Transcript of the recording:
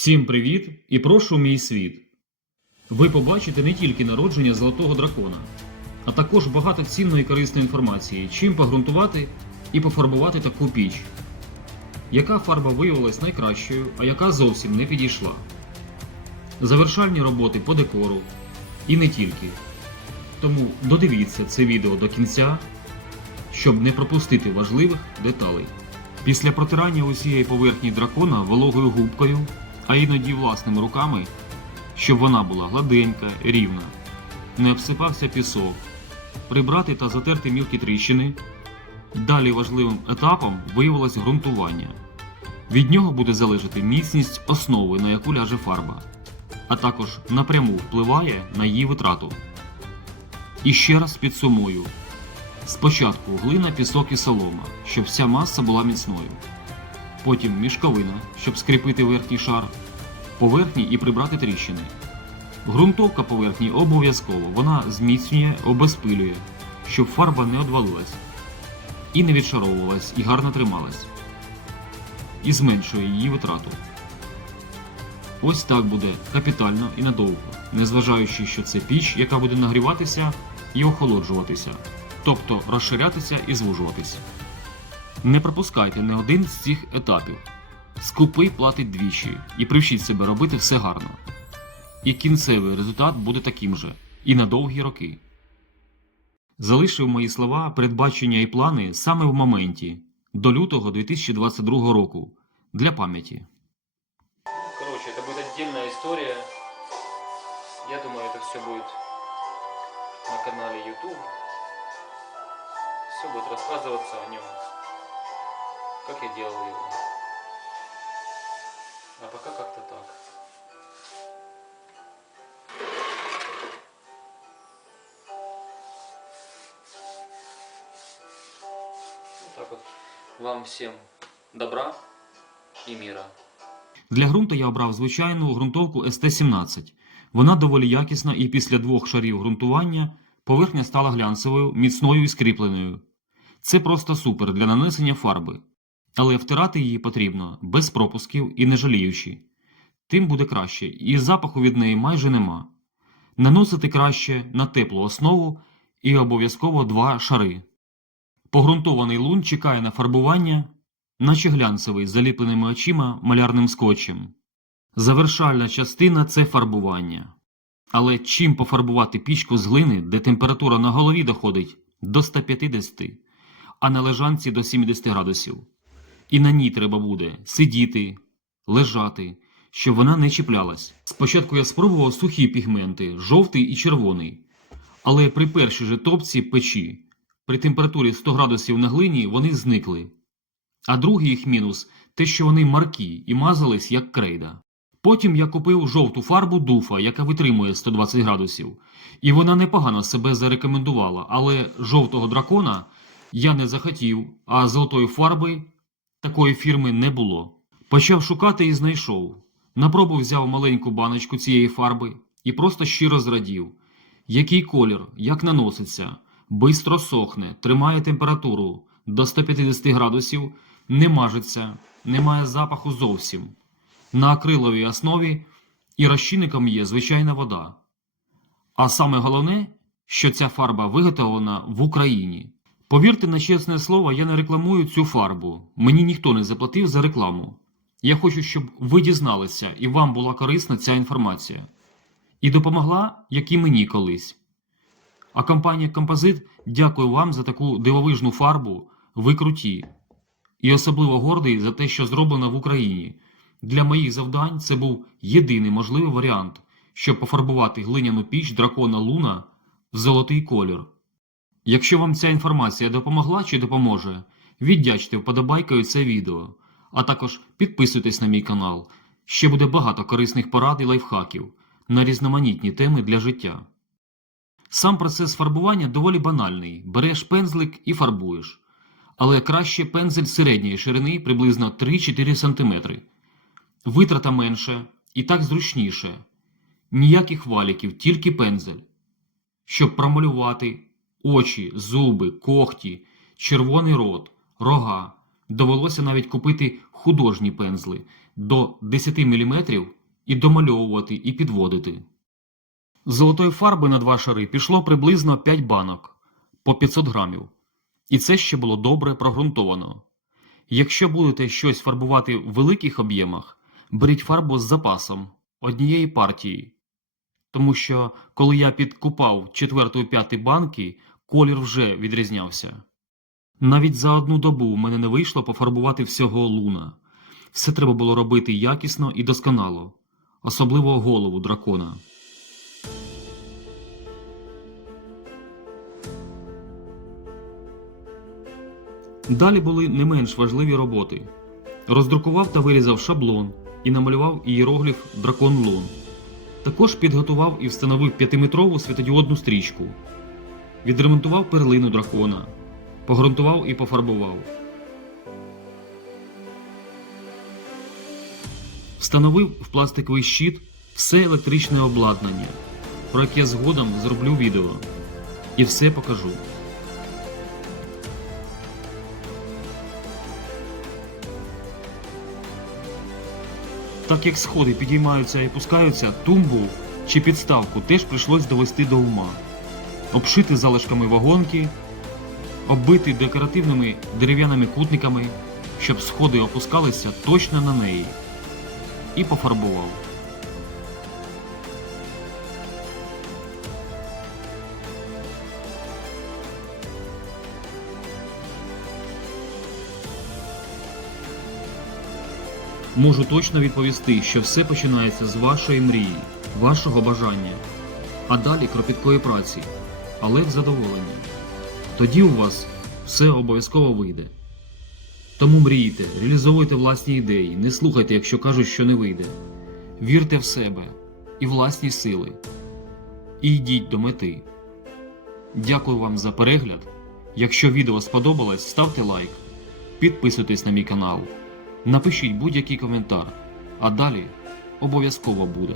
Всім привіт і прошу мій світ. Ви побачите не тільки народження золотого дракона, а також багато цінної корисної інформації, чим погрунтувати і пофарбувати таку піч, яка фарба виявилась найкращою, а яка зовсім не підійшла. Завершальні роботи по декору і не тільки. Тому додивіться це відео до кінця, щоб не пропустити важливих деталей. Після протирання усієї поверхні дракона вологою губкою, а іноді власними руками, щоб вона була гладенька, рівна, не обсипався пісок, прибрати та затерти мілкі тріщини. Далі важливим етапом виявилось ґрунтування. Від нього буде залежати міцність основи, на яку ляже фарба, а також напряму впливає на її витрату. І ще раз підсумую. Спочатку глина, пісок і солома, щоб вся маса була міцною. Потім мішковина, щоб скріпити верхній шар, поверхні і прибрати тріщини. Ґрунтовка поверхні обов'язково, вона зміцнює, обезпилює, щоб фарба не одвалилась і не відшаровувалась і гарно трималась. І зменшує її витрату. Ось так буде капітально і надовго, незважаючи, що це піч, яка буде нагріватися і охолоджуватися, тобто розширятися і звужуватися. Не пропускайте не один з цих етапів. Скупий платить двічі і привчіть себе робити все гарно. І кінцевий результат буде таким же, і на довгі роки. Залишив мої слова, передбачення і плани саме в моменті до лютого 2022 року для пам'яті. Короче, это будет отдельная история. Я думаю, это все будет на канале YouTube. Все будет рассказываться о нем, как я делал его. А пока как-то так. Вот так вот. Вам всем добра и мира. Для ґрунту я обрав звичайну ґрунтовку ST17. Вона доволі якісна і після двох шарів ґрунтування поверхня стала глянцевою, міцною і скріпленою. Це просто супер для нанесення фарби. Але втирати її потрібно без пропусків і не жаліючи. Тим буде краще, і запаху від неї майже нема. Наносити краще на теплу основу і обов'язково два шари. Погрунтований лун чекає на фарбування, наче глянцевий з заліпленими очима малярним скотчем. Завершальна частина це фарбування. Але чим пофарбувати пічку з глини, де температура на голові доходить до 150, а на лежанці до 70 градусів. І на ній треба буде сидіти, лежати, щоб вона не чіплялась. Спочатку я спробував сухі пігменти, жовтий і червоний. Але при першій же топці печі, при температурі 100 градусів на глині вони зникли. А другий їх мінус те, що вони маркі і мазались як крейда. Потім я купив жовту фарбу дуфа, яка витримує 120 градусів, і вона непогано себе зарекомендувала, але жовтого дракона я не захотів, а золотої фарби такої фірми не було. Почав шукати і знайшов. На пробу взяв маленьку баночку цієї фарби і просто щиро зрадів. Який колір, як наноситься, бистро сохне, тримає температуру до 150 градусів, не мажеться, не має запаху зовсім. На акриловій основі і розчинником є звичайна вода. А саме головне, що ця фарба виготовлена в Україні. Повірте на чесне слово, я не рекламую цю фарбу. Мені ніхто не заплатив за рекламу. Я хочу, щоб ви дізналися і вам була корисна ця інформація. І допомогла, як і мені колись. А компанія Композит дякую вам за таку дивовижну фарбу. Ви круті. І особливо гордий за те, що зроблено в Україні. Для моїх завдань це був єдиний можливий варіант, щоб пофарбувати глиняну піч дракона Луна в золотий колір. Якщо вам ця інформація допомогла чи допоможе, віддячте вподобайкою це відео, а також підписуйтесь на мій канал. Ще буде багато корисних порад і лайфхаків на різноманітні теми для життя. Сам процес фарбування доволі банальний: береш пензлик і фарбуєш. Але краще пензель середньої ширини приблизно 3-4 см. Витрата менше і так зручніше. Ніяких валіків, тільки пензель. Щоб промалювати очі, зуби, когті, червоний рот, рога. Довелося навіть купити художні пензли до 10 мм і домальовувати і підводити. Золотої фарби на два шари пішло приблизно 5 банок по 500 грамів. І це ще було добре прогрунтовано. Якщо будете щось фарбувати в великих об'ємах, беріть фарбу з запасом однієї партії. Тому що коли я підкупав четверту і п'яти банки, колір вже відрізнявся. Навіть за одну добу в мене не вийшло пофарбувати всього луна. Все треба було робити якісно і досконало, особливо голову дракона. Далі були не менш важливі роботи. Роздрукував та вирізав шаблон і намалював ієрогліф Дракон Лун. Також підготував і встановив 5-метрову світодіодну стрічку. Відремонтував перлину дракона, погрунтував і пофарбував. Встановив в пластиковий щит все електричне обладнання, про яке згодом зроблю відео. І все покажу. Так як сходи підіймаються і пускаються, тумбу чи підставку теж прийшлось довести до ума. Обшити залишками вагонки, оббити декоративними дерев'яними кутниками, щоб сходи опускалися точно на неї. І пофарбував. Можу точно відповісти, що все починається з вашої мрії, вашого бажання, а далі кропіткої праці, але в задоволення. Тоді у вас все обов'язково вийде. Тому мрійте, реалізовуйте власні ідеї, не слухайте, якщо кажуть, що не вийде. Вірте в себе і власні сили. І йдіть до мети. Дякую вам за перегляд. Якщо відео сподобалось, ставте лайк, підписуйтесь на мій канал. Напишіть будь-який коментар, а далі обов'язково буде.